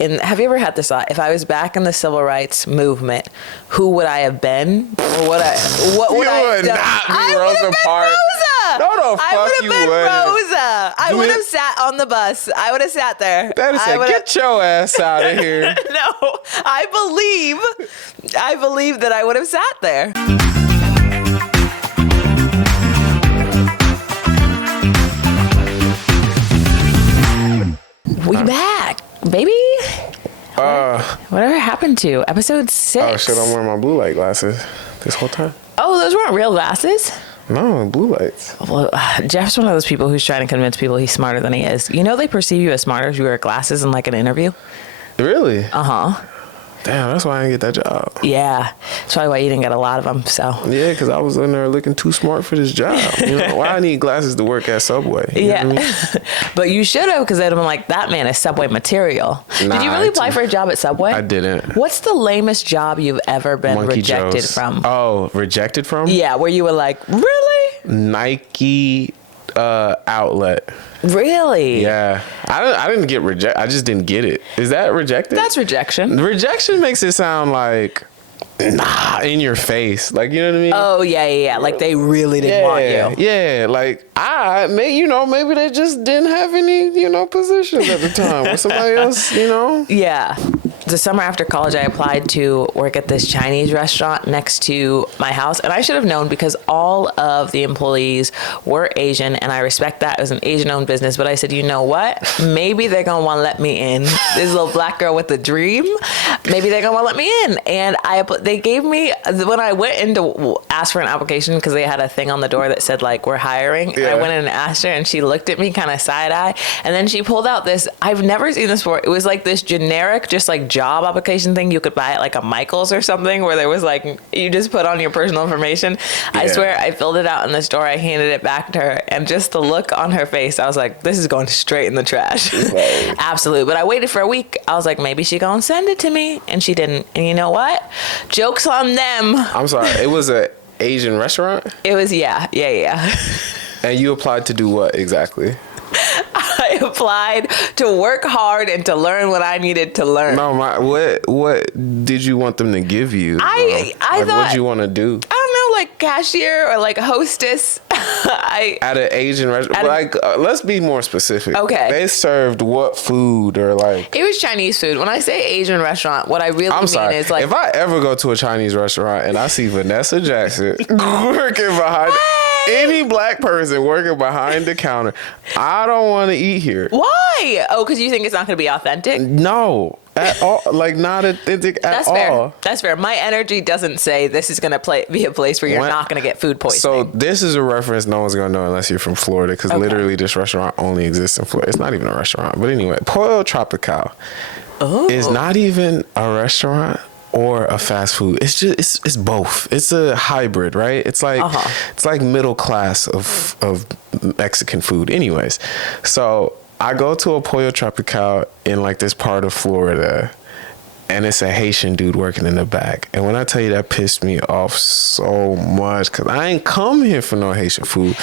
have you ever had this thought? If I was back in the civil rights movement, who would I have been? Or what would I have done? I would have been Rosa. No, the fuck I would have been wouldn't. Rosa. I would have sat on the bus. I would have sat there. Daddy said, get your ass out of here. No, I believe that I would have sat there. We back, baby. Whatever happened to episode 6? Oh shit, I'm wearing my blue light glasses this whole time. Oh, those weren't real glasses? No, blue lights. Well, Jeff's one of those people who's trying to convince people he's smarter than he is. You know they perceive you as smarter if you wear glasses in like an interview? Really? Uh-huh. Damn, that's why I didn't get that job. Yeah. That's probably why you didn't get a lot of them, so. Yeah, because I was in there looking too smart for this job. You know, why I need glasses to work at Subway? You know what I mean? But you should have, because they'd have been like, that man is Subway material. Nah, Did you really apply for a job at Subway? I didn't. What's the lamest job you've ever been Monkey rejected Joe's. from? Oh, rejected from? Yeah, where you were like, really? Nike outlet. Really? Yeah. I didn't get rejected. I just didn't get it. Is that rejected? That's rejection. Rejection makes it sound like, nah, in your face. Like, you know what I mean? Oh, yeah. Like they really didn't want you. Yeah. Like, maybe they just didn't have any, positions at the time. Or somebody else, Yeah. The summer after college, I applied to work at this Chinese restaurant next to my house. And I should have known because all of the employees were Asian. And I respect that. It was an Asian-owned business. But I said, you know what? Maybe they're going to want to let me in. This little black girl with a dream. Maybe they're going to want to let me in. And they gave me, when I went in to ask for an application, because they had a thing on the door that said, like, we're hiring. Yeah. And I went in and asked her, and she looked at me kind of side-eye. And then she pulled out this, I've never seen this before. It was like this generic, just like job application thing you could buy at like a Michael's or something, where there was like, you just put on your personal information. Yeah. I swear I filled it out in the store. I handed it back to her, and just the look on her face, I was like, this is going straight in the trash. Right. Absolutely. But I waited for a week. I was like, maybe she gonna send it to me, and she didn't. And you know what? Joke's on them. I'm sorry. It was an Asian restaurant? It was, yeah. And you applied to do what exactly? I applied to work hard and to learn what I needed to learn. No, what did you want them to give you? I thought, what did you want to do? I don't know, like cashier or like hostess. At an Asian restaurant, let's be more specific. Okay. They served what food or like? It was Chinese food. When I say Asian restaurant, what I really mean is like, if I ever go to a Chinese restaurant and I see Vannessa Jackson working behind. Any black person working behind the counter, I don't want to eat here. Why? Oh, because you think it's not going to be authentic? No, at all. Like, not authentic at all. That's fair. My energy doesn't say this is going to be a place where you're not going to get food poisoning. So this is a reference no one's going to know unless you're from Florida, because literally this restaurant only exists in Florida. It's not even a restaurant. But anyway, Pollo Tropical is not even a restaurant or a fast food. It's just it's both. It's a hybrid, right? It's like it's like middle class of Mexican food. Anyways, so I go to a Pollo Tropical in like this part of Florida, and it's a Haitian dude working in the back. And when I tell you, that pissed me off so much, because I ain't come here for no Haitian food.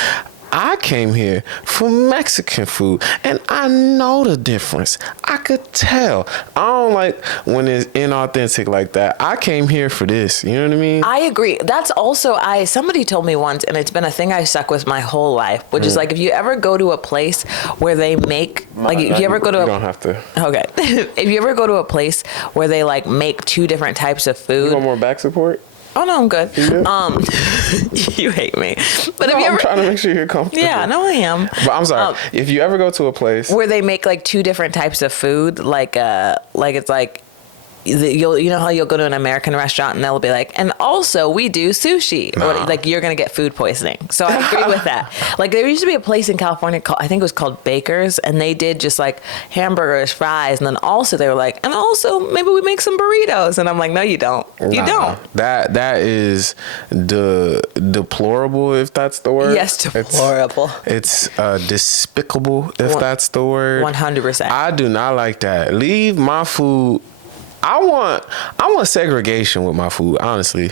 I came here for Mexican food, and I know the difference. I could tell. I don't like when it's inauthentic like that. I came here for this. You know what I mean? I agree. That's also, somebody told me once, and it's been a thing I stuck with my whole life, which is like, if you ever go to a place where they make, like, if you ever go to you don't have to. Okay. If you ever go to a place where they like make two different types of food. You want more back support? Oh no, I'm good. You hate me. But no, I'm trying to make sure you're comfortable. Yeah, no, I am. But I'm sorry. If you ever go to a place where they make like two different types of food, like it's like, you know how you'll go to an American restaurant and they'll be like, and also we do sushi, or like you're gonna get food poisoning. So I agree with that. Like there used to be a place in California called, I think it was called Baker's, and they did just like hamburgers, fries, and then also they were like, and also maybe we make some burritos, and I'm like, no, you don't. You don't. That is deplorable, if that's the word. Yes, deplorable. It's despicable, if that's the word. 100%. I do not like that. Leave my food. I want segregation with my food, honestly.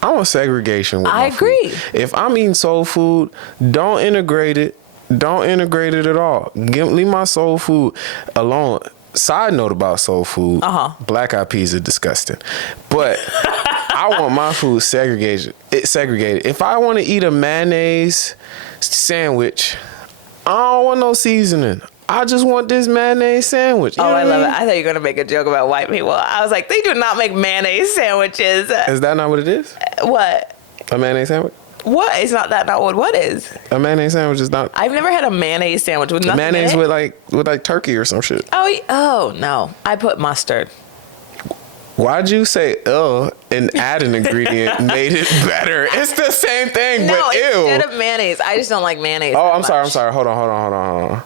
I want segregation with my food. I agree. If I'm eating soul food, don't integrate it. Don't integrate it at all. Leave my soul food alone. side note about soul food. Black eyed peas are disgusting, but I want my food segregated. If I want to eat a mayonnaise sandwich, I don't want no seasoning. I just want this mayonnaise sandwich. You know I love what it. I thought you were going to make a joke about white people. I was like, they do not make mayonnaise sandwiches. Is that not what it is? What? A mayonnaise sandwich? What? Is not that not what is? A mayonnaise sandwich is not. I've never had a mayonnaise sandwich with nothing Mayonnaise in it. with like turkey or some shit. Oh, no. I put mustard. Why'd you say and add an ingredient made it better? It's the same thing, but ew. Instead of mayonnaise. I just don't like mayonnaise. Oh, I'm sorry. Hold on.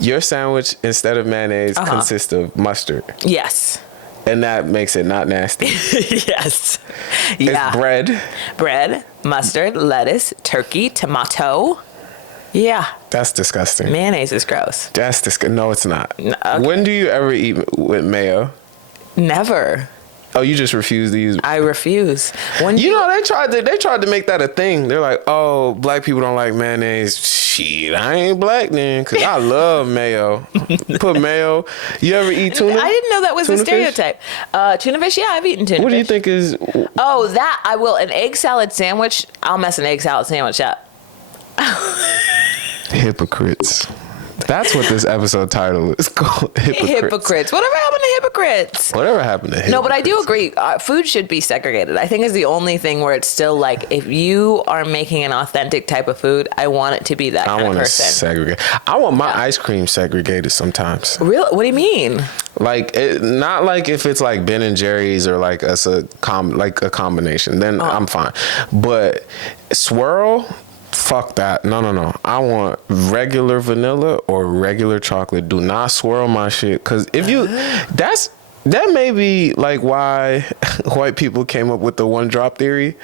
Your sandwich instead of mayonnaise consists of mustard. Yes. And that makes it not nasty. Yes. Yeah. It's bread. Bread, mustard, lettuce, turkey, tomato. Yeah. That's disgusting. Mayonnaise is gross. That's disgusting. No, it's not. No, okay. When do you ever eat with mayo? Never. Oh, you just refuse to use. I refuse. When You know, they tried to make that a thing. They're like, oh, black people don't like mayonnaise. Shit, I ain't black then, cause I love mayo. Put mayo. You ever eat tuna? I didn't know that was a Tuna fish? stereotype. Tuna fish, yeah, I've eaten tuna fish. What do you think is? Oh, that I will. An egg salad sandwich. I'll mess an egg salad sandwich up. Hypocrites. That's what this episode title is called. Hypocrites. Whatever happened to hypocrites? Whatever happened to hypocrites? No, but I do agree. Food should be segregated. I think is the only thing where it's still like, if you are making an authentic type of food, I want it to be that kind of person. Segregate. I want my ice cream segregated sometimes. Really? What do you mean? Like, not like if it's like Ben and Jerry's or like us a combination. Then I'm fine. But swirl. Fuck that. No. I want regular vanilla or regular chocolate. Do not swirl my shit. Cause if you, that may be like why white people came up with the one drop theory.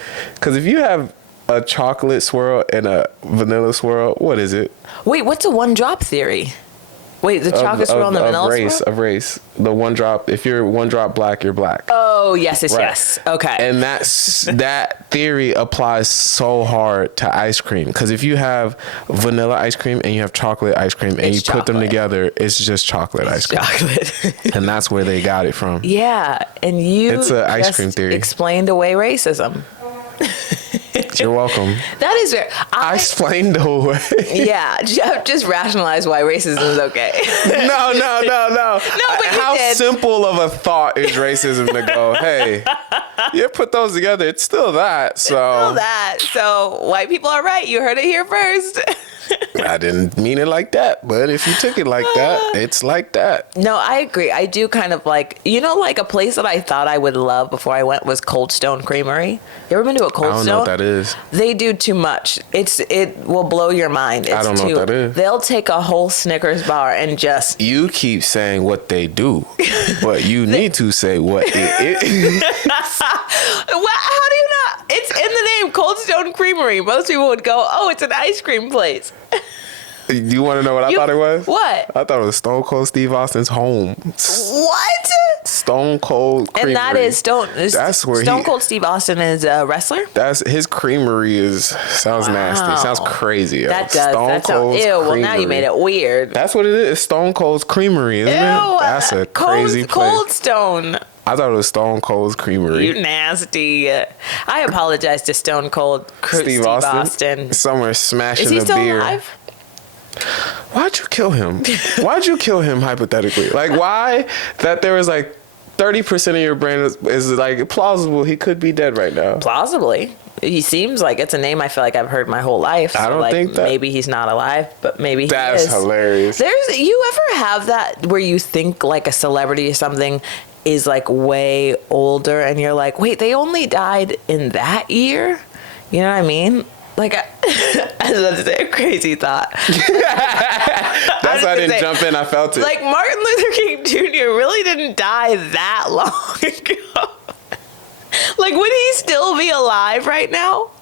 Cause if you have a chocolate swirl and a vanilla swirl, what is it? Wait, what's a one drop theory? Wait, the chocolate swirl and the vanilla swirl? Of race. The one drop, if you're one drop black, you're black. Oh, yes, Right. yes. Okay. And that theory applies so hard to ice cream. Because if you have vanilla ice cream and you have chocolate ice cream and you put them together, it's just chocolate ice cream. Chocolate. And that's where they got it from. Yeah, and It's an ice cream theory. Explained away racism. You're welcome. That is fair. I explained away. Yeah, Jeff just rationalized why racism is okay. No. No, but How you did. simple of a thought is racism to go, hey, you put those together, it's still that. So All that. So white people are right. You heard it here first. I didn't mean it like that, but if you took it like that, it's like that. No, I agree. I do kind of like, like a place that I thought I would love before I went was Cold Stone Creamery. You ever been to a Cold Stone? I don't know what that is. They do too much. It will blow your mind. I don't know what that is. They'll take a whole Snickers bar and just. You keep saying what they do, but you need to say what it is. How do you not? It's in the name, Cold Stone Creamery. Most people would go, oh, it's an ice cream place. You want to know what I thought it was? What? I thought it was Stone Cold Steve Austin's home. What? Stone Cold Creamery. And that is That's where Stone Cold Steve Austin is a wrestler? That's his creamery sounds nasty. It sounds crazy. That does. That sounds ew. Well, now you made it weird. That's what it is. It's Stone Cold's Creamery, isn't it? That's a crazy place. Cold Stone. I thought it was Stone Cold's Creamery. You nasty. I apologize to Stone Cold Steve Austin. Somewhere smashing is he a still beer. alive? Why'd you kill him? Why'd you kill him hypothetically? Like, why that there was like 30% of your brain is like plausible he could be dead right now? Plausibly. He seems like it's a name I feel like I've heard my whole life. So I don't think that. Maybe he's not alive, but maybe he is. That's hilarious. You ever have that where you think like a celebrity or something is like way older and you're like, wait, they only died in that year? You know what I mean? Like, I was about to say a crazy thought. That's why I didn't jump in. I felt it. Like, Martin Luther King Jr. really didn't die that long ago. Like, would he still be alive right now?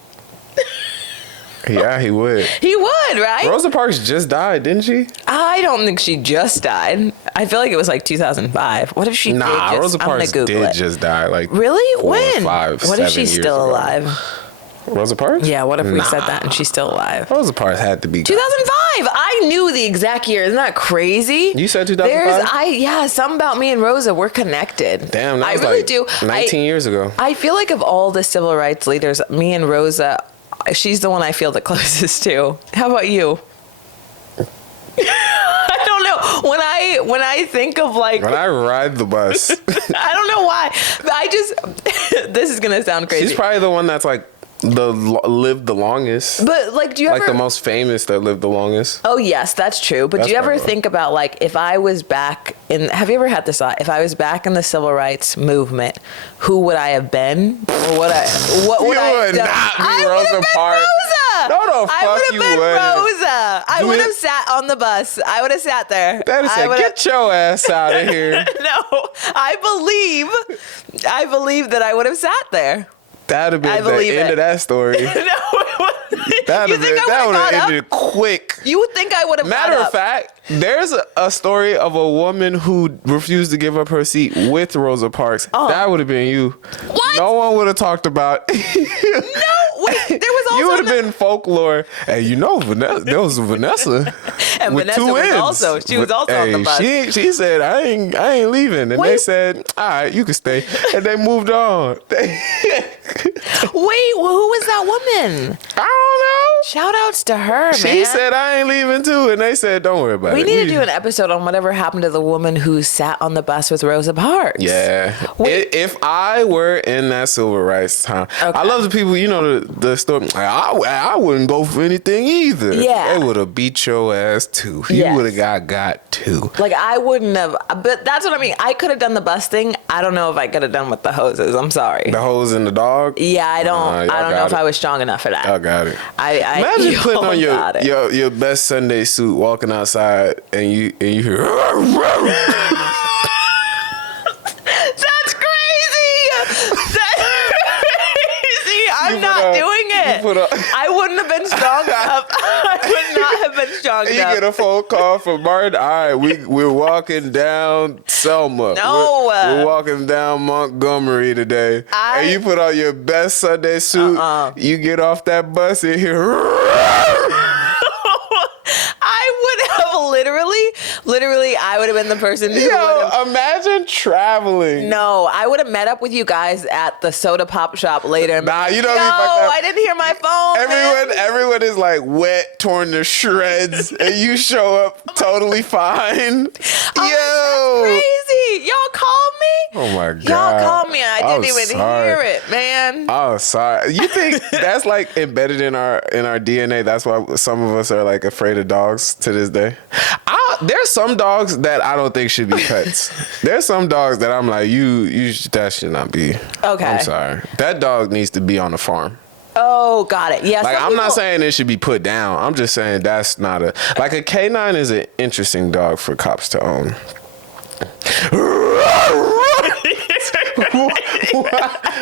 Yeah, he would. He would, right? Rosa Parks just died, didn't she? I don't think she just died. I feel like it was like 2005. What if she did just... Rosa Parks did just die. Like really? 4 When? or 5, what if she's years still ago. alive? Rosa Parks? Yeah, what if we said that and she's still alive? Rosa Parks had to be. 2005. I knew the exact year. Isn't that crazy? You said 2005? Yeah, something about me and Rosa. We're connected. Damn, that was I really like do. 19 years ago. I feel like of all the civil rights leaders, me and Rosa, she's the one I feel the closest to. How about you? I don't know. When I think of like when I ride the bus, I don't know why. But I just this is gonna sound crazy. she's probably the one that's like lived the longest. But like, do you like ever the most famous that lived the longest? Oh yes, that's true. But That's do you ever probably think about like if I was back in? Have you ever had this thought? If I was back in the civil rights movement, who would I have been? Or what would I have would done? not be I Rosa would have been Parks. Rosa. No, the I fuck would you have been wouldn't. Rosa. I You would would- have sat on the bus. I would have sat there. That is I like, would have- get your ass out of here. No, I believe that I would have sat there. That'd have I been the believe end it. of that story. No, That'd you have think been, I that would would have have got ended up? quick. You would think I would have Matter got of up. fact, there's a story of a woman who refused to give up her seat with Rosa Parks. That would have been you. What? No one would have talked about. No, wait. There was also You would have been folklore. Hey, you know, there was Vannessa. And with Vannessa two was ends. also- she was also on the bus. She said, I ain't leaving. And they Wait. said, all right, you can stay. And they moved on. Wait, well, who was that woman? I don't know. Shout outs to her, She man. said, I ain't leaving too. And they said, don't worry about We it. need to do an episode on whatever happened to the woman who sat on the bus with Rosa Parks. Yeah. Wait. If I were in that civil rights time, Okay. I love the people, you know, the story. I wouldn't go for anything either. Yeah. They would have beat your ass too. You Yes. would have got too. Like, I wouldn't have, but that's what I mean. I could have done the bus thing. I don't know if I could have done with the hoses. I'm sorry. The hose and the dog. Yeah, I don't y'all know got if it. I was strong enough for that. I got it. I Imagine y'all putting on got it. your best Sunday suit, walking outside, and you hear. That's crazy. That's crazy. I'm You not put on- doing it. you put on- I wouldn't have been strong enough. I would not have been strong You enough. get a phone call from Martin. All right, we're walking down Selma. No. We're walking down Montgomery today. And you put on your best Sunday suit. You get off that bus and hear. I would have literally, I would have been the person who would have. Yo, imagine traveling. No, I would have met up with you guys at the soda pop shop later. And Nah, you no, don't be fucked up. I didn't hear my phone. man. Everyone is like wet, torn to shreds, and you show up totally fine. Oh, Yo. that's crazy. Y'all called me? Oh my God. Y'all called me and I didn't I'm even sorry. hear it, man. Oh, sorry. You think that's like embedded in our DNA? That's why some of us are like afraid of dogs to this day. There's some dogs that I don't think should be pets. There's some dogs that I'm like, that should not be. Okay. I'm sorry. That dog needs to be on a farm. Oh, got it. Yeah. Like, some I'm not people- saying it should be put down. I'm just saying that's not like a canine is an interesting dog for cops to own.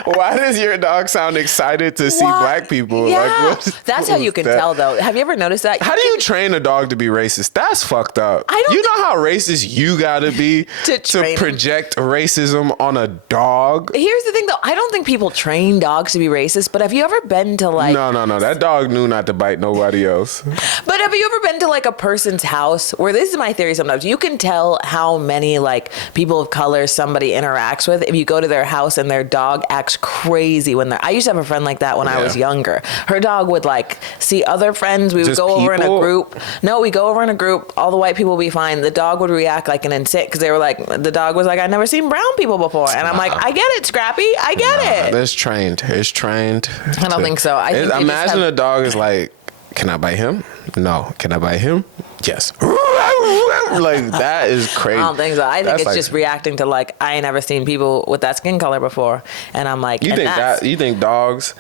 Why does your dog sound excited to see Why? black people? Yeah. Like, That's how you can tell, though. Have you ever noticed that? How do you train a dog to be racist? That's fucked up. I don't You know how racist you gotta be To to train 'em. project racism on a dog? Here's the thing, though. I don't think people train dogs to be racist, but have you ever been to like... No. That dog knew not to bite nobody else. But have you ever been to like a person's house where, this is my theory sometimes, you can tell how many like people of color somebody interacts with if you go to their house and their dog acts crazy when I used to have a friend like that when I was Yeah. younger. Her dog would like see other friends. We would Just go over in a people? group. No, we go over in a group. All the white people would be fine. The dog would react like an insane because they were like, the dog was like, I've never seen brown people before. And I'm like, I get it, Scrappy. I get it. It's trained. It's trained. I don't think so. I think they just imagine have- a dog is like, can I bite him? No. Can I bite him? Yes. Like, that is crazy. I don't think so. I think That's it's like- just reacting to like, I ain't never seen people with that skin color before, and I'm like, You and think that's- that? You think dogs?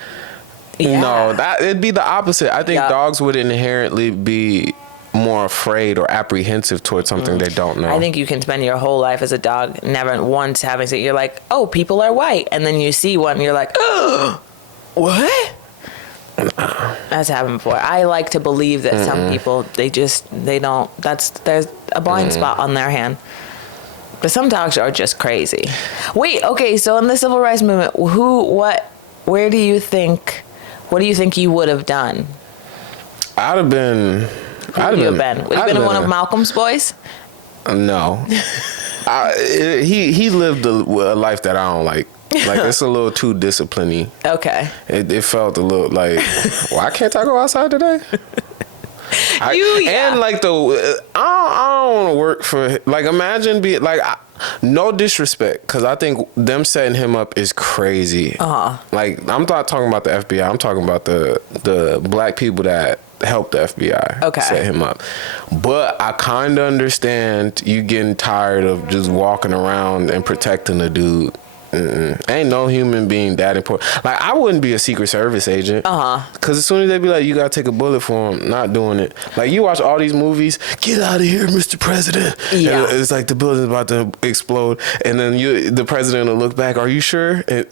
Yeah. No, that it'd be the opposite. I think Yeah. dogs would inherently be more afraid or apprehensive towards something they don't know. I think you can spend your whole life as a dog never once having seen. You're like, oh, people are white, and then you see one, and you're like, oh, what? That's happened before. I like to believe that some people they don't. There's a blind spot on their hand. But some dogs are just crazy. Wait, okay. So in the civil rights movement, where do you think What do you think you would have done? I'd have been. Would you have been? Would you have been one of Malcolm's boys? No. He lived a life that I don't like. Like, it's a little too disciplining. Okay. It felt a little like, why can't I go outside today? And like I don't want to work for, like, imagine being like, no disrespect, because I think them setting him up is crazy. Like, I'm not talking about the FBI. I'm talking about the black people that helped the FBI set him up. But I kind of understand you getting tired of just walking around and protecting the dude. Ain't no human being that important. Like, I wouldn't be a Secret Service agent. Because as soon as they be like, you gotta take a bullet for him, not doing it. Like, you watch all these movies, get out of here, Mr. President. Yeah. And it's like the building's about to explode, and then the president will look back, are you sure? And,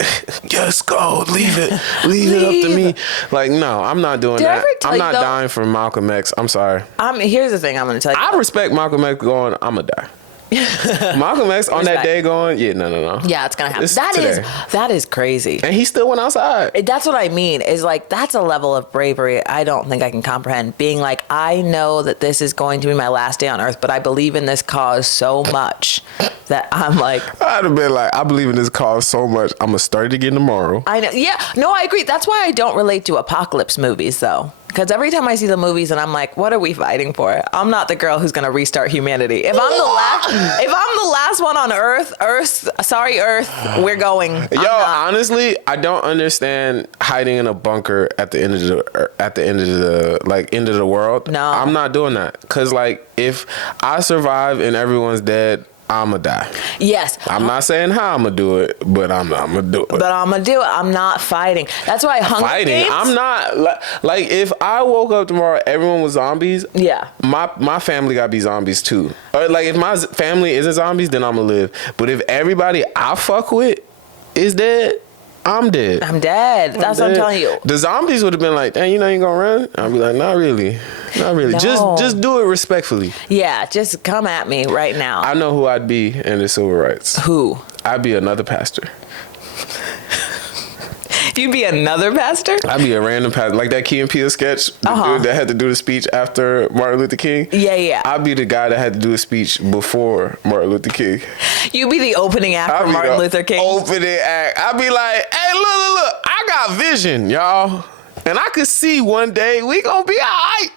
yes, go, leave it. Leave it up to me. Like, no, I'm not doing that. I'm not dying for Malcolm X. I'm sorry. Here's the thing I'm gonna tell you. I respect Malcolm X going, I'm gonna die. Malcolm X on that day going, no. Yeah, it's gonna happen. That is crazy. And he still went outside. That's what I mean. Is like, that's a level of bravery I don't think I can comprehend. Being like, I know that this is going to be my last day on earth, but I believe in this cause so much that I'm like, I'd have been like, I believe in this cause so much, I'm gonna start it again tomorrow. I know. Yeah, no, I agree. That's why I don't relate to apocalypse movies, though. Because every time I see the movies and I'm like, what are we fighting for? I'm not the girl who's gonna restart humanity. If I'm the last one on Earth, we're going. Honestly, I don't understand hiding in a bunker at the end of the world. No, I'm not doing that. Cause like, if I survive and everyone's dead, I'ma die. Yes. I'm not saying how I'm gonna do it, but I'm gonna do it. But I'm gonna do it. I'm not fighting. That's why Hunger Games. I'm not like, if I woke up tomorrow, everyone was zombies. Yeah. My family gotta be zombies too. Or like, if my family isn't zombies, then I'm gonna live. But if everybody I fuck with is dead, I'm dead. I'm dead. That's what I'm telling you. The zombies would have been like, "Dang, you gonna run?" I'd be like, "Not really, not really. No. Just do it respectfully." Yeah, just come at me right now. I know who I'd be in the civil rights. Who? I'd be another pastor. You'd be another pastor? I'd be a random pastor, like that Key and Peele sketch. The dude that had to do the speech after Martin Luther King. Yeah. I'd be the guy that had to do a speech before Martin Luther King. You'd be the opening act for Martin Luther King. Opening act. I'd be like, hey, look, I got vision, y'all, and I could see one day we gonna be all right.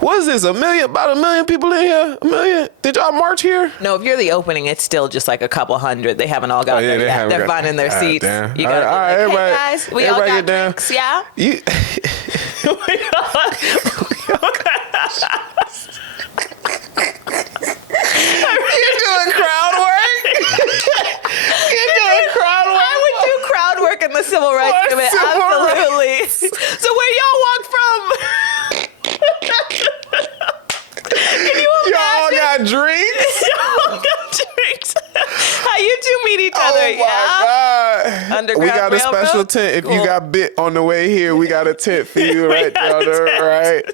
What is this? About 1 million people in here? 1 million? Did y'all march here? No, if you're the opening, it's still just like a couple hundred. They haven't all got there yet. They're finding their seats. Damn. You gotta all right, be like, everybody, hey guys, we all got drinks, yeah? You doing crowd work? You're doing crowd work? I would do crowd work in the civil rights movement. Absolutely. So where y'all walk from? Can you imagine? Y'all got drinks? Y'all got drinks. How you two meet each other? Oh my God. Underground we got a Railroad? special tent. If you got bit on the way here, we got a tent for you right there on the right.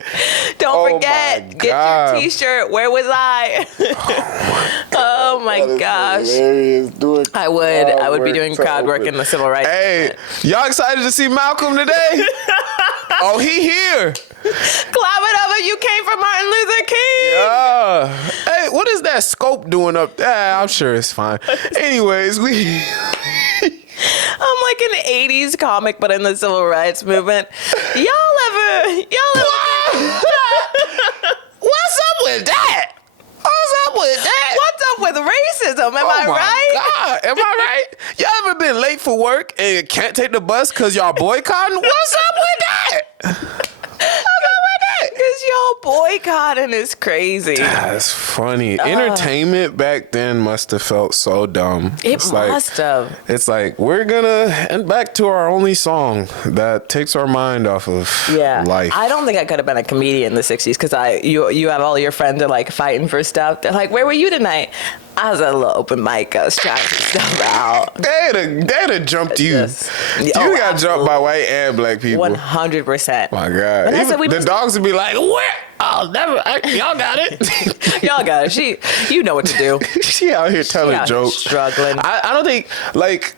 Don't forget, get your t-shirt. Where was I? Oh my gosh. Hilarious. I would be doing crowd work in the civil rights. Hey, y'all excited to see Malcolm today? Oh, he here. Clap it up if you came from Martin Luther King. Yeah. Hey, what is that scope doing up there? I'm sure it's fine. Anyways, I'm like an 80s comic, but in the civil rights movement. Y'all ever What's up with that? What's up with that? What's up with racism? Am I right? God, am I right? Y'all ever been late for work and can't take the bus because y'all boycotting? What's up with that? Because y'all boycotting is crazy. That's funny. Entertainment back then must have felt so dumb. It must have. It's like, we're gonna end back to our only song that takes our mind off of life. I don't think I could have been a comedian in the 60s because you have all your friends are like fighting for stuff. They're like, where were you tonight? I was at a little open mic. I was trying to stuff out. They'd have jumped you. You got jumped by white and black people. 100%. My God. The dogs would be like, where? Oh, never. Y'all got it. Y'all got it. You know what to do. She out here telling jokes. Struggling. I don't think, like,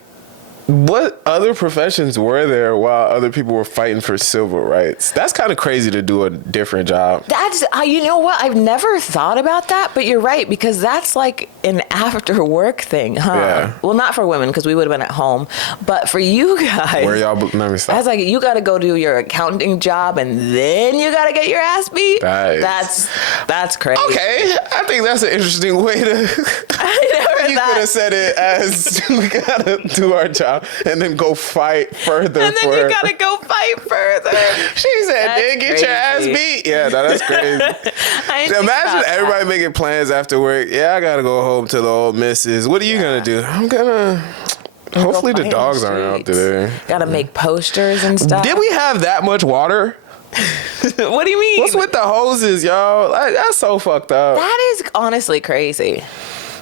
What other professions were there while other people were fighting for civil rights? That's kind of crazy to do a different job. That's, you know what? I've never thought about that, but you're right, because that's like an after work thing, huh? Yeah. Well, not for women, because we would have been at home, but for you guys. Where y'all, let me stop. That's like, you got to go do your accounting job and then you got to get your ass beat. That's crazy. Okay. I think that's an interesting way to. You could have said it as we got to do our job and then go fight further. And then you got to go fight further. She said, That's then get your ass beat. Yeah, no, that's crazy. Imagine everybody making plans after work. Yeah, I got to go home to the old missus. What are you going to do? I'm going to. Hopefully the dogs aren't out today. Got to make posters and stuff. Did we have that much water? What do you mean? What's with the hoses, y'all? That's so fucked up. That is honestly crazy.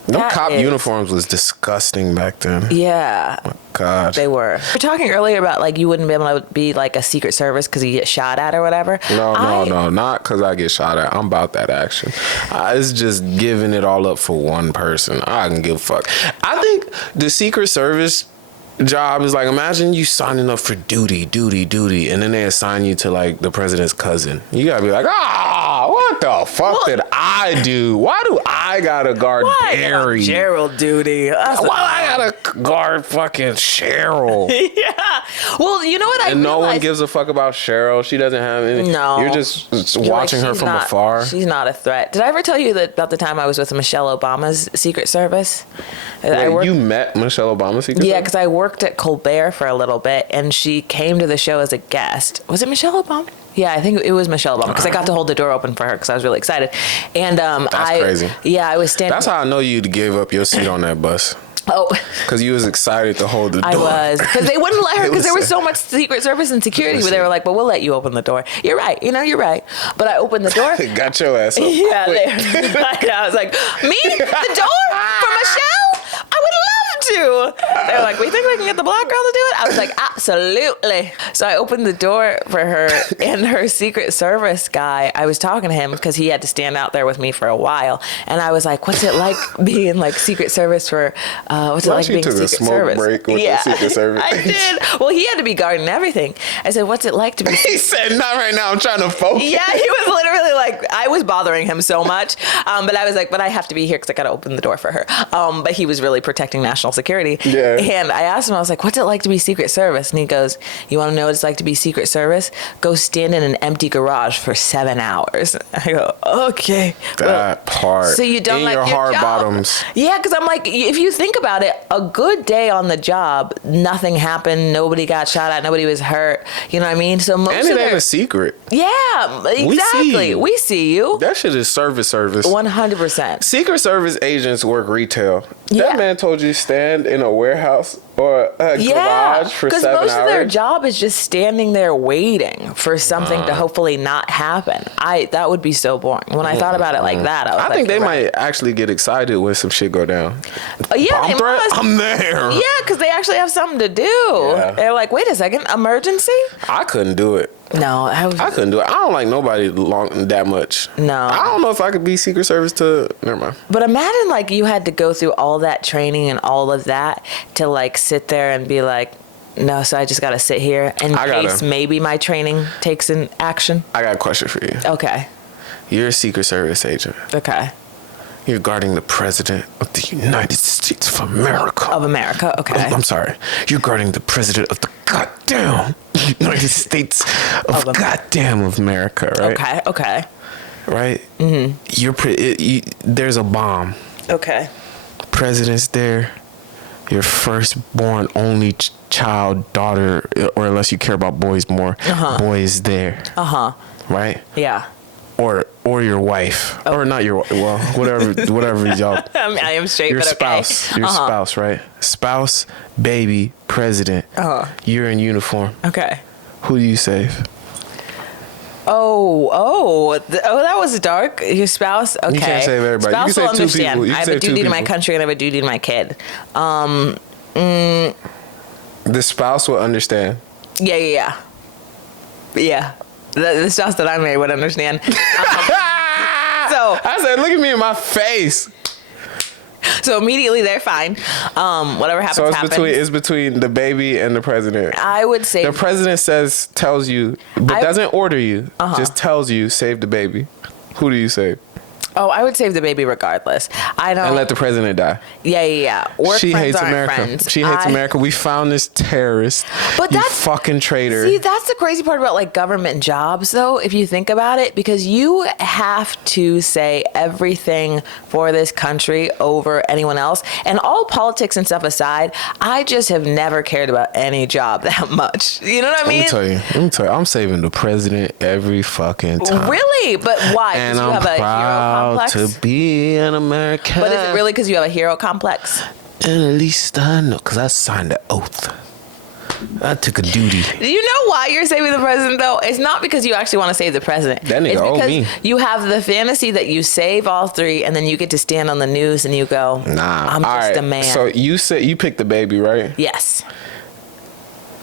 No cop uniforms was disgusting back then. Yeah. Oh, God. They were. We're talking earlier about like you wouldn't be able to be like a Secret Service because you get shot at or whatever. No, not because I get shot at. I'm about that action. It's just giving it all up for one person. I can give a fuck. I think the Secret Service job is like, imagine you signing up for duty, and then they assign you to like the president's cousin. You gotta be like, what the fuck did I do? Why do I gotta guard Barry? Gerald duty. Why I gotta guard fucking Cheryl? Yeah. Well, you know what I And no realized? one gives a fuck about Cheryl. She doesn't have any. No. You're just watching her from afar. She's not a threat. Did I ever tell you that about the time I was with Michelle Obama's Secret Service? Wait, you met Michelle Obama's Secret Service? Yeah, because I worked at Colbert for a little bit, and she came to the show as a guest. Was it Michelle Obama? Yeah, I think it was Michelle Obama, because I got to hold the door open for her because I was really excited. And That's crazy. Yeah, I was standing. That's how I know you gave up your seat on that bus. Oh, because you was excited to hold the door. I was, because they wouldn't let her, because there was so much Secret Service and security where they were like, "But we'll let you open the door." You're right, you're right. But I opened the door. Got your ass up. Yeah, I was like, "Me, the door for Michelle? I would love to." They were like, "We think we can get the black girl to do it?" I was like, "Absolutely." So I opened the door for her, and her Secret Service guy, I was talking to him because he had to stand out there with me for a while, and I was like, "What's it like being like Secret Service for?" What's it like being Secret Service? Break with the Secret Service. I did. Well, he had to be guarding everything. I said, "What's it like to be?" He said, "Not right now. I'm trying to focus." Yeah, he was literally like, I was bothering him so much, but I was like, "But I have to be here because I got to open the door for her." But he was really protecting national security. Yeah. And I asked him, I was like, "What's it like to be Secret Service?" And he goes, "You want to know what it's like to be Secret Service? Go stand in an empty garage for 7 hours." I go, "Okay." That part. So you don't in like your hard job. bottoms. Yeah, because I'm like, if you think about it, a good day on the job, nothing happened, nobody got shot at, nobody was hurt. You know what I mean? So most And of it ain't a secret. Yeah, exactly. We see you. That shit is service. 100%. Secret Service agents work retail. Yeah. That man told you stand in a warehouse or a garage for 7 hours. Because most of their job is just standing there waiting for something to hopefully not happen. That would be so boring. When I thought about it like that, I think they might actually get excited when some shit go down. Yeah, Bomb they threat? must. I'm there. Yeah, because they actually have something to do. Yeah. They're like, "Wait a second, emergency?" I couldn't do it. No, I couldn't do it. I don't like nobody that much. No. I don't know if I could be Secret Service to. Never mind. But imagine like you had to go through all that training and all of that to like sit there and be like, "No, so I just got to sit here in case maybe my training takes an action." I got a question for you. Okay. You're a Secret Service agent. Okay. You're guarding the President of the United States of America. Of America, okay. I'm sorry. You're guarding the President of the goddamn United States of goddamn America, right? Okay. Right? Mm-hmm. There's a bomb. Okay. President's there. Your firstborn only child, daughter, or unless you care about boys more, boy is there. Right? Yeah. Or your wife, or not your wife. Well, whatever y'all. I am straight, your but spouse, okay. Your spouse, right? Spouse, baby, president. You're in uniform. Okay. Who do you save? Oh, that was dark. Your spouse. Okay. You can't save everybody. Spouse you can save will two understand. people. You I can have a save two duty to my people. country and I have a duty to my kid. The spouse will understand. Yeah. The spouse that I married would understand. So I said, look at me in my face. So immediately they're fine. Whatever happens, So happens. it's between the baby and the president. I would say The president tells you, but doesn't order you. Just tells you, save the baby. Who do you save? Oh, I would save the baby regardless. I don't. And let the president die. Yeah. Work She friends hates aren't America. friends. She hates America. We found this terrorist. But you that's fucking traitor. See, that's the crazy part about like government jobs, though, if you think about it, because you have to say everything for this country over anyone else. And all politics and stuff aside, I just have never cared about any job that much. You know what I mean? Let me tell you, I'm saving the president every fucking time. Really? But why? Because And you I'm have a hero proud complex? to be an American. But is it really because you have a hero complex? And at least I know, because I signed an oath. I took a duty. Do you know why you're saving the president, though? It's not because you actually want to save the president. That nigga it's owe because me. you have the fantasy that you save all three, and then you get to stand on the news and you go, Nah. I'm All just right. a man. So you said you picked the baby, right? Yes.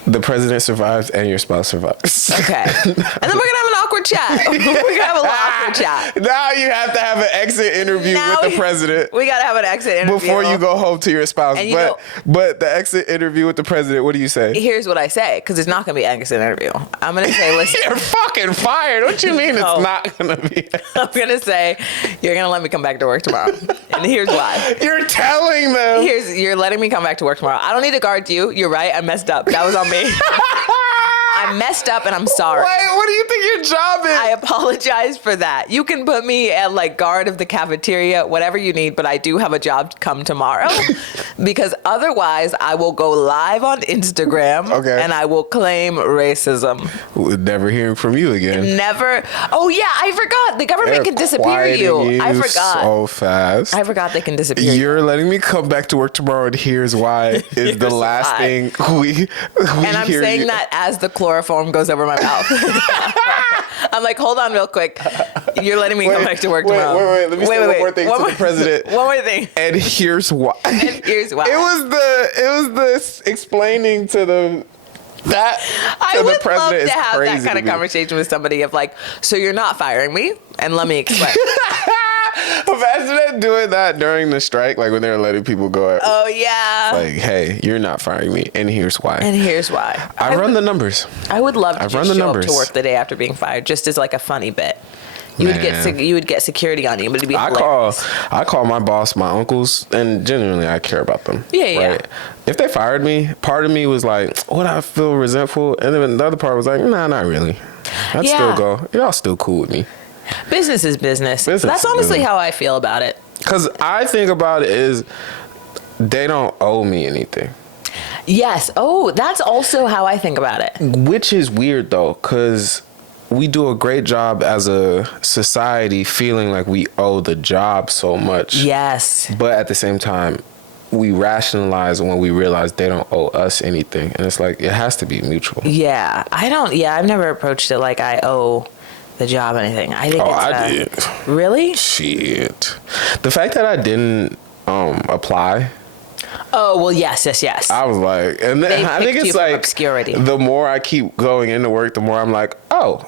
The president survives and your spouse survives. Okay. And then we're going to have an awkward chat. We're going to have a little awkward chat. Now you have to have an exit interview Now with the president. We got to have an exit interview. Before you go home to your spouse. And you But the exit interview with the president, what do you say? Here's what I say, because it's not going to be an exit interview. I'm going to say, listen. You're fucking fired. What you mean No. it's not going to be? I'm going to say, you're going to let me come back to work tomorrow. And here's why. You're telling them. You're letting me come back to work tomorrow. I don't need to guard you. You're right. I messed up. That was on me. I messed up and I'm sorry. Wait, what do you think your job is? I apologize for that. You can put me at like guard of the cafeteria, whatever you need, but I do have a job come tomorrow because otherwise I will go live on Instagram and I will claim racism. We're never hearing from you again. Never. Oh yeah, I forgot. The government can disappear you. I forgot. So fast. I forgot they can disappear you. You're letting me come back to work tomorrow, and here's why is the last why. thing we And I'm hear saying you. that as the chloroform goes over my mouth. I'm like, hold on real quick. You're letting me come back to work tomorrow. Wait. Let me say one more thing to the president. One more thing. And here's why. And here's why. It was the explaining to the that I to would the president love is to have crazy that kind of me. conversation with somebody of like, so you're not firing me? And let me explain. Imagine them doing that during the strike, like when they were letting people go. Oh, yeah. Like, hey, you're not firing me, and here's why. And here's why. I run the numbers. I would love to I just run the show numbers. up to work the day after being fired, just as like a funny bit. You would get security on you, but it'd be hilarious. I call my boss my uncles, and genuinely I care about them. Yeah. If they fired me, part of me was like, would I feel resentful? And then the other part was like, nah, not really. I'd still go. Y'all still cool with me. Business is business. Business That's is honestly business. how I feel about it. Because I think about it is they don't owe me anything. Yes. Oh, that's also how I think about it. Which is weird though, because we do a great job as a society feeling like we owe the job so much. Yes. But at the same time, we rationalize when we realize they don't owe us anything. And it's like, it has to be mutual. Yeah. I've never approached it like I owe the job anything. I think I did. Really? Shit. The fact that I didn't apply. Oh, well, yes. I was like, and then They I think picked you it's from like obscurity. the more I keep going into work, the more I'm like, oh,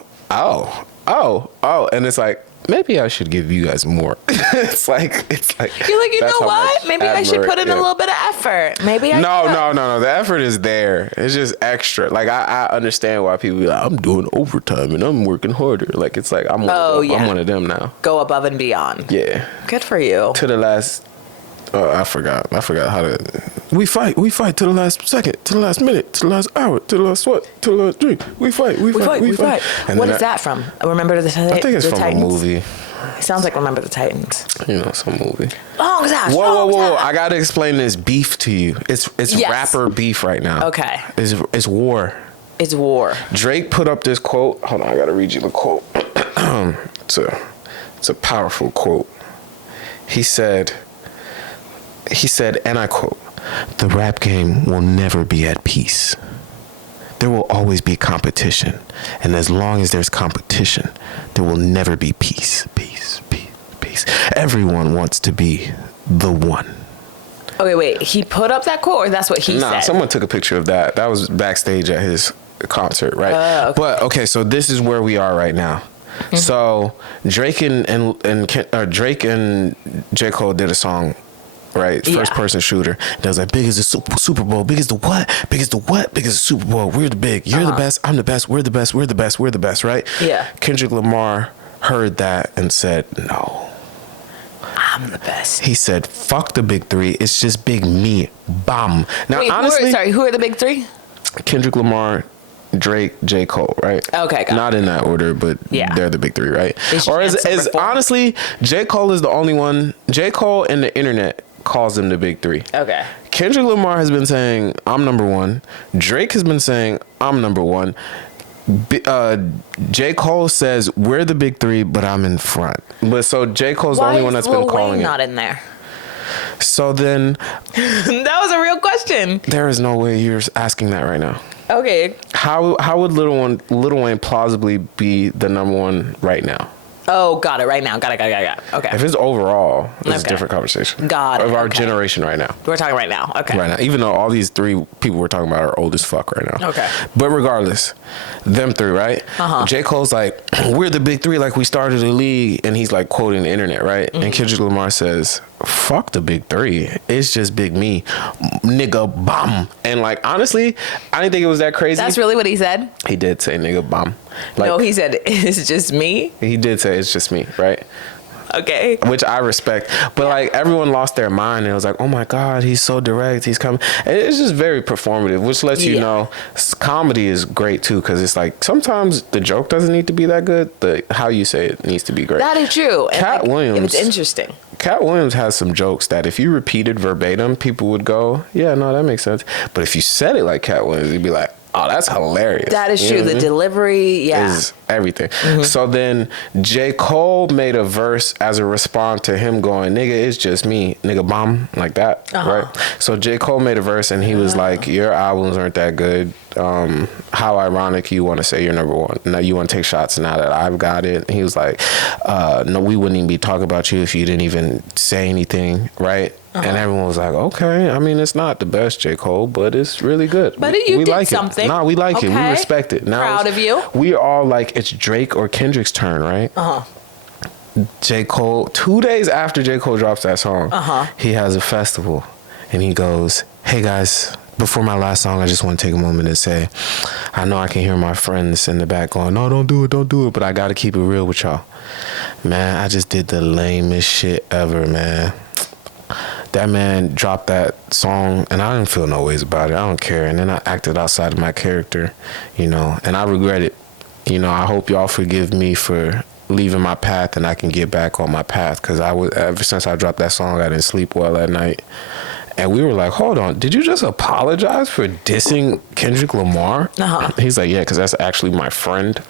and it's like, maybe I should give you guys more. it's like You're like, you that's know how what? much Maybe I should put in a yeah. little bit of effort. Maybe I No. The effort is there. It's just extra. Like I understand why people be like, I'm doing overtime and I'm working harder. Like it's like I'm one of them now. Go above and beyond. Yeah. Good for you. To the last. I forgot how to. We fight to the last second, to the last minute, to the last hour, to the last what, to the last drink. We fight. And What is that from? Remember the Titans? I think it's from Titans? a movie. It sounds like Remember the Titans. You know, some movie. Long time. Whoa! I gotta explain this beef to you. It's Yes. rapper beef right now. Okay. It's war. It's war. Drake put up this quote. Hold on, I gotta read you the quote. It's a powerful quote. He said, and I quote, "The rap game will never be at peace. There will always be competition. And as long as there's competition, there will never be peace. Peace. Everyone wants to be the one." Okay, wait. He put up that quote, or that's what he said? Someone took a picture of that. That was backstage at his concert, right? Okay. But okay, so this is where we are right now. Mm-hmm. So Drake and J. Cole did a song right? Yeah. First person shooter. That was like, big as the Super Bowl, big as the what? Big as the what? Big as the Super Bowl. We're the big. You're the best. I'm the best. We're the best. We're the best. We're the best, right? Yeah. Kendrick Lamar heard that and said, no. I'm the best. He said, fuck the big three. It's just big me. Bam. Now, Wait, honestly, who are the big three? Kendrick Lamar, Drake, J. Cole, right? Okay, got not in that order, but Yeah. they're the big three, right? Is Or Chance is number 4? honestly, J. Cole is the only one. J. Cole and the internet calls them the big three. Okay. Kendrick Lamar has been saying, I'm number one. Drake has been saying, I'm number one. J. Cole says, we're the big three, but I'm in front. But so J. Cole's the only one that's been Lil calling Wayne it. not in there? So then That was a real question. there is no way you're asking that right now. Okay. How would Lil Wayne plausibly be the number one right now? Oh, got it. Right now. Got it. Okay. If it's overall, it's a Okay. different conversation. Got it, Of our okay. generation right now. We're talking right now. Okay. Right now. Even though all these three people we're talking about are old as fuck right now. Okay. But regardless, them three, right? J. Cole's like, we're the big three, like we started the league. And he's like quoting the internet, right? And Kendrick Lamar says, fuck the big three. It's just big me. Nigga bomb. And like, honestly, I didn't think it was that crazy. That's really what he said? He did say nigga bomb. Like, No, he said, it's just me. he did say it's just me, right? Okay. Which I respect. But like everyone lost their mind and it was like, oh my God, he's so direct. He's coming. And it's just very performative, which lets you Yeah. know comedy is great too. Cause it's like sometimes the joke doesn't need to be that good. How you say it needs to be great. That is true. And Cat Williams. It's interesting. Cat Williams has some jokes that if you repeated verbatim, people would go, yeah, no, that makes sense. But if you said it like Cat Williams, you'd be like, oh, that's hilarious. That is You true. know what I The mean? delivery, yeah. Is everything. So then J. Cole made a verse as a response to him going, nigga, it's just me, nigga bomb, like that, right? So J. Cole made a verse and he was like, your albums aren't that good. How ironic you want to say you're number one. Now you want to take shots now that I've got it. And he was like, no, we wouldn't even be talking about you if you didn't even say anything, right? And everyone was like, okay, I mean, it's not the best J. Cole, but it's really good. But you did like something. It. Nah, we like it. We Okay. respect it. Now Proud of you. We are all like, it's Drake or Kendrick's turn, right? J. Cole, 2 days after J. Cole drops that song, he has a festival. And he goes, hey guys, before my last song, I just want to take a moment to say, I know I can hear my friends in the back going, no, don't do it, but I got to keep it real with y'all. Man, I just did the lamest shit ever, man. That man dropped that song, and I didn't feel no ways about it. I don't care. And then I acted outside of my character, you know, and I regret it. You know, I hope y'all forgive me for leaving my path and I can get back on my path, because ever since I dropped that song, I didn't sleep well at night. And we were like, hold on, did you just apologize for dissing Kendrick Lamar? He's like, yeah, because that's actually my friend.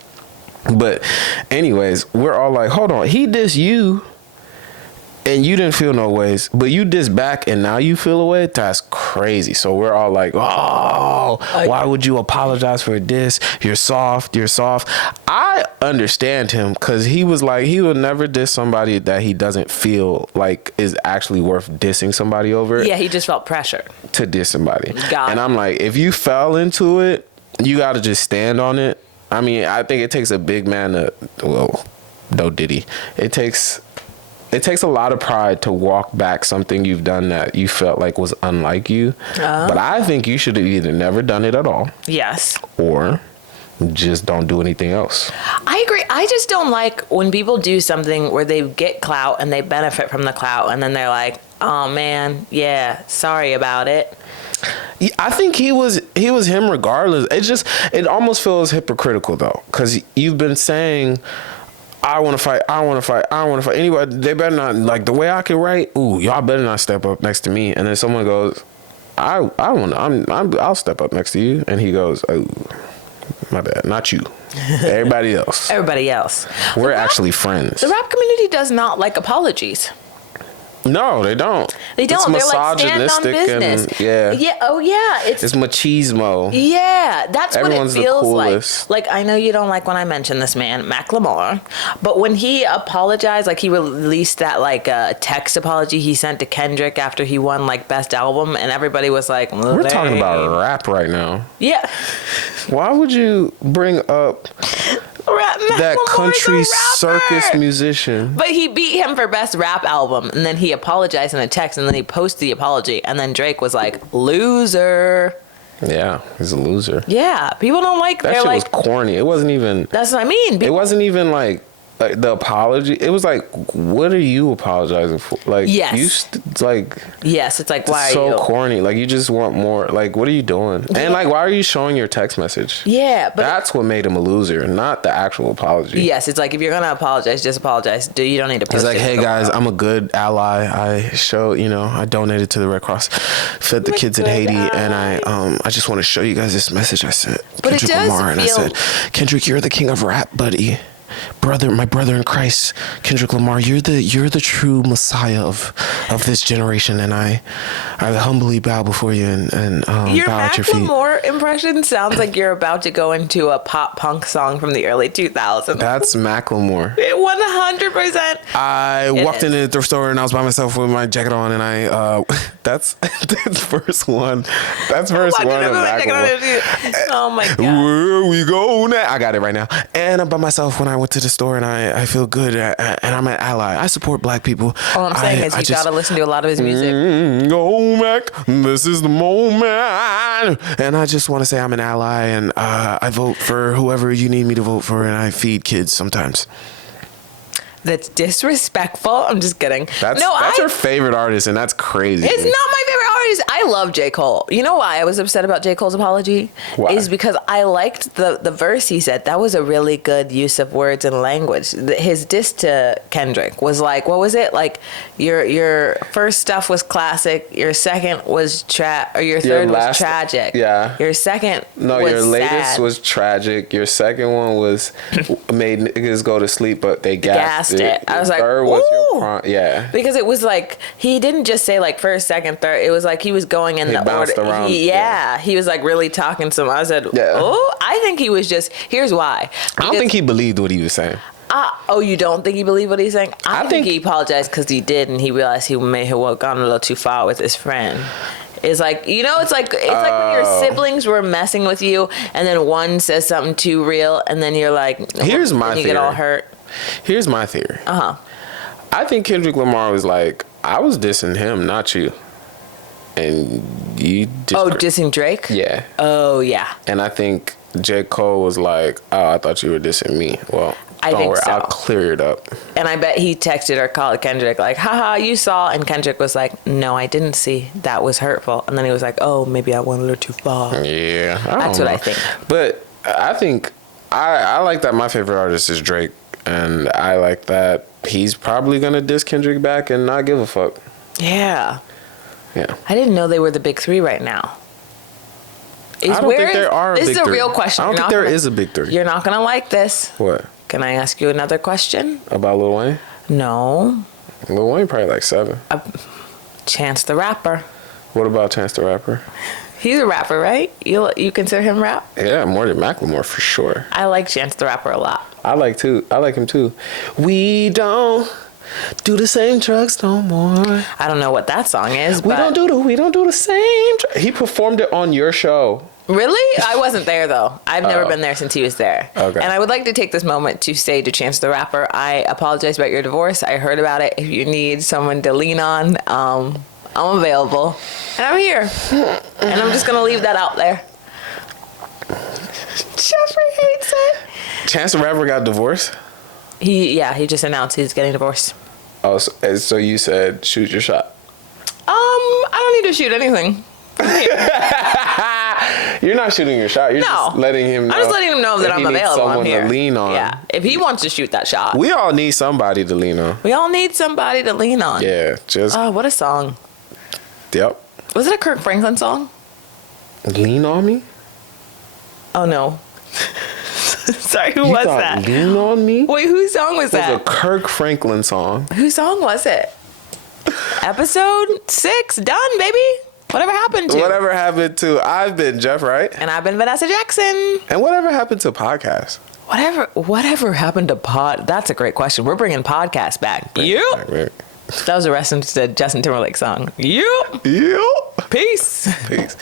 But anyways, we're all like, hold on, he dissed you and you didn't feel no ways, but you dissed back and now you feel a way? That's crazy. So we're all like, oh, why would you apologize for a diss? You're soft. I understand him, because he was like, he would never diss somebody that he doesn't feel like is actually worth dissing somebody over. Yeah, he just felt pressure To diss somebody. Got And it. I'm like, if you fell into it, you got to just stand on it. I mean, I think it takes a big man to, well, no Diddy. It takes a lot of pride to walk back something you've done that you felt like was unlike you. But I think you should have either never done it at all. Yes. Or just don't do anything else. I agree. I just don't like when people do something where they get clout and they benefit from the clout, and then they're like, oh man, yeah, sorry about it. I think he was him regardless. It almost feels hypocritical though, because you've been saying, I want to fight. Anybody, they better not, like the way I can write. Ooh, y'all better not step up next to me. And then someone goes, I'll step up next to you. And he goes, oh, my bad, not you. Everybody else. We're actually friends. The rap community does not like apologies. No, they don't. They don't. It's They're like, stand on business. And, yeah. Yeah. Oh, yeah. It's machismo. Yeah, that's Everyone's what it the feels coolest. like. Like, I know you don't like when I mention this man, Mac Lamar, but when he apologized, like he released that like text apology he sent to Kendrick after he won like Best Album, and everybody was like, We're talking about rap right now. Yeah. Why would you bring up that Macklemore's country a circus rapper. musician. But he beat him for best rap album, and then he apologized in a text, and then he posted the apology, and then Drake was like, "Loser." Yeah, he's a loser. Yeah, people don't like. That they're shit like, was corny. It wasn't even. that's what I mean. It wasn't even like the apology. It was like, what are you apologizing for? Like, Yes. like. Yes, it's like, why It's are so you? corny. Like, you just want more. Like, what are you doing? Yeah. And like, why are you showing your text message? Yeah, but That's what made him a loser, not the actual apology. yes, it's like, if you're gonna apologize, just apologize. You don't need to post He's like, it hey for the guys, world. I'm a good ally. I donated to the Red Cross, fed the I'm a kids in good Haiti, and ally. I just want to show you guys this message I sent But it Kendrick does Lamar, and I feel- said, Kendrick, you're the king of rap, buddy. My brother in Christ, Kendrick Lamar, you're the true Messiah of this generation, and I humbly bow before you and Your bow at your feet. Macklemore impression sounds like you're about to go into a pop punk song from the early 2000s. That's Macklemore. It 100%. I walked is. into the thrift store and I was by myself with my jacket on, and I that's verse one. That's verse Watching one the of movie, checking on Macklemore. it. Oh my god. Where we go now? I got it right now. And I'm by myself when I went to the store, and I feel good, and I'm an ally. I support black people. All I'm saying is you gotta listen to a lot of his music. Go Mac, this is the moment. And I just want to say I'm an ally, and I vote for whoever you need me to vote for, and I feed kids sometimes. That's disrespectful. I'm just kidding. That's her favorite artist, and that's crazy. It's not my favorite artist. I love J. Cole. You know why I was upset about J. Cole's apology? Why? Is because I liked the verse he said. That was a really good use of words and language. His diss to Kendrick was like, what was it? Like, your first stuff was classic. Your second was your third was tragic. Yeah. Your second No, was your latest sad. was tragic. Your second one was made niggas go to sleep, but they gassed it. I was like, third was ooh. your yeah. Because it was like, he didn't just say like first, second, third. It was like he was going in He the bounced order. around, He was like really talking to him. I said, Yeah. oh, I think he was just, here's why. I don't think he believed what he was saying. Oh, you don't think he believed what he's saying? I think think- he apologized because he did, and he realized he may have gone a little too far with his friend. It's like, you know, it's like when your siblings were messing with you, and then one says something too real, and then you're like, Here's my and you get all theory. hurt. Here's my theory. Uh-huh. I think Kendrick Lamar was like, I was dissing him, not you. And you Dissing Drake? Yeah. Oh, yeah. And I think J. Cole was like, oh, I thought you were dissing me. Well, I don't think worry, so. I'll clear it up. And I bet he texted or called Kendrick like, haha, you saw. And Kendrick was like, no, I didn't see. That was hurtful. And then he was like, oh, maybe I went a little too far. Yeah. That's what I think. But I think I like that my favorite artist is Drake. And I like that he's probably going to diss Kendrick back and not give a fuck. Yeah. Yeah. I didn't know they were the big three right now. I don't think there are a This big is a three. real question. I don't think there is a big three. You're not going to like this. What? Can I ask you another question? About Lil Wayne? No. Lil Wayne probably like 7. Chance the Rapper. What about Chance the Rapper? He's a rapper, right? You consider him rap? Yeah, more than Macklemore for sure. I like Chance the Rapper a lot. I like him too. We don't do the same drugs no more. I don't know what that song is, We but don't do the same. He performed it on your show. Really? I wasn't there though. I've never been there since he was there. Okay. And I would like to take this moment to say to Chance the Rapper, I apologize about your divorce. I heard about it. If you need someone to lean on, I'm available. And I'm here. And I'm just going to leave that out there. Jeffrey hates it. Chance the Rapper got divorced? He just announced he's getting divorced. Oh, so you said shoot your shot. I don't need to shoot anything. You're not shooting your shot. You're just letting him know. I'm just letting him know that I'm he needs available. someone I'm here. to lean on. Yeah. If he wants to shoot that shot. We all need somebody to lean on. We all need somebody to lean on. Yeah, just Oh, what a song. yep. Was it a Kirk Franklin song? Lean on me? Oh, no. Sorry, who You was thought that? Lean on me? Wait, whose song was It was a that? Kirk Franklin song. Whose song was it? Episode 6, done, baby. Whatever happened to? Whatever happened to? I've been Jeff Wright. And I've been Vannessa Jackson. And whatever happened to podcast? Whatever happened to pod? That's a great question. We're bringing podcasts back. You? That was a reference to Justin Timberlake song. You? Yeah. Peace. Peace.